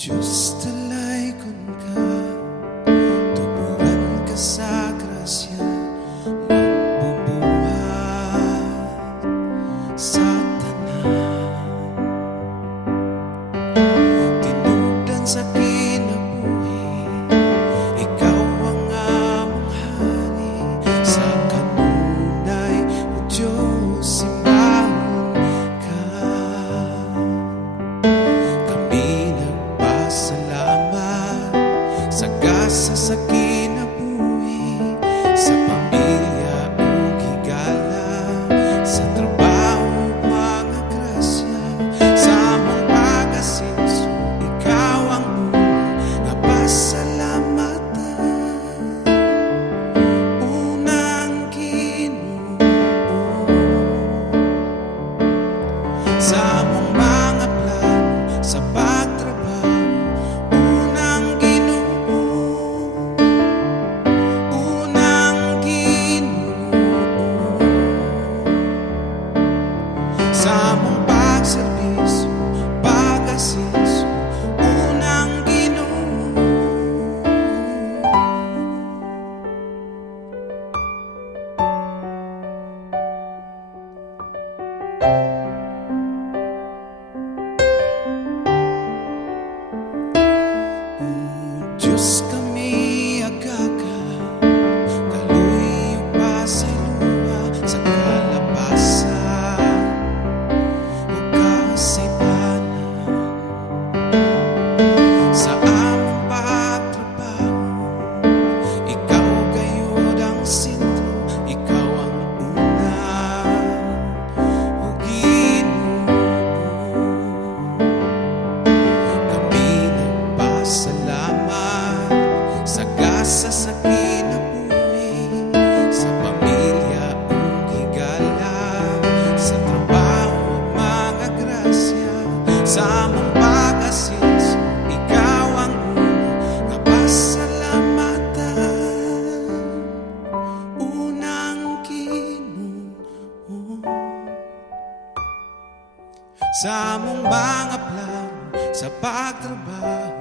Diyos, talay kun ka, tuburan ka sa grasya, magbubuhat sa tanan. Tinubdan sa kinabuhi, ikaw ang among hari, sa kanunay, O Diyos, simbahan ka. Salamat sa gasa sa kinabuhi, sa pamilya ug higala, sa trabaho mga grasya, sa among pag-asenso, ikaw ang una nga pasalamatan. Unang Ginoo sa among mga plano, sa pagtrabaho. Sa among pagserbisyo, pag-asenso, unang Ginoo. O Diyos, kami agaga, kaluy o pasayloa sa kalabasan o kasaypanan. Sa among pagtrabaho, ikaw gayud ang sentro, ikaw ang una, O Ginoo. Kami nagpasalamat sa gasa sa kinabuhi, sa pamilya ug higala, sa trabaho ug mga grasya, sa among pag-asenso, ikaw ang una nga pasalamatan. Unang Ginoo sa among mga plano, sa pagtrabaho,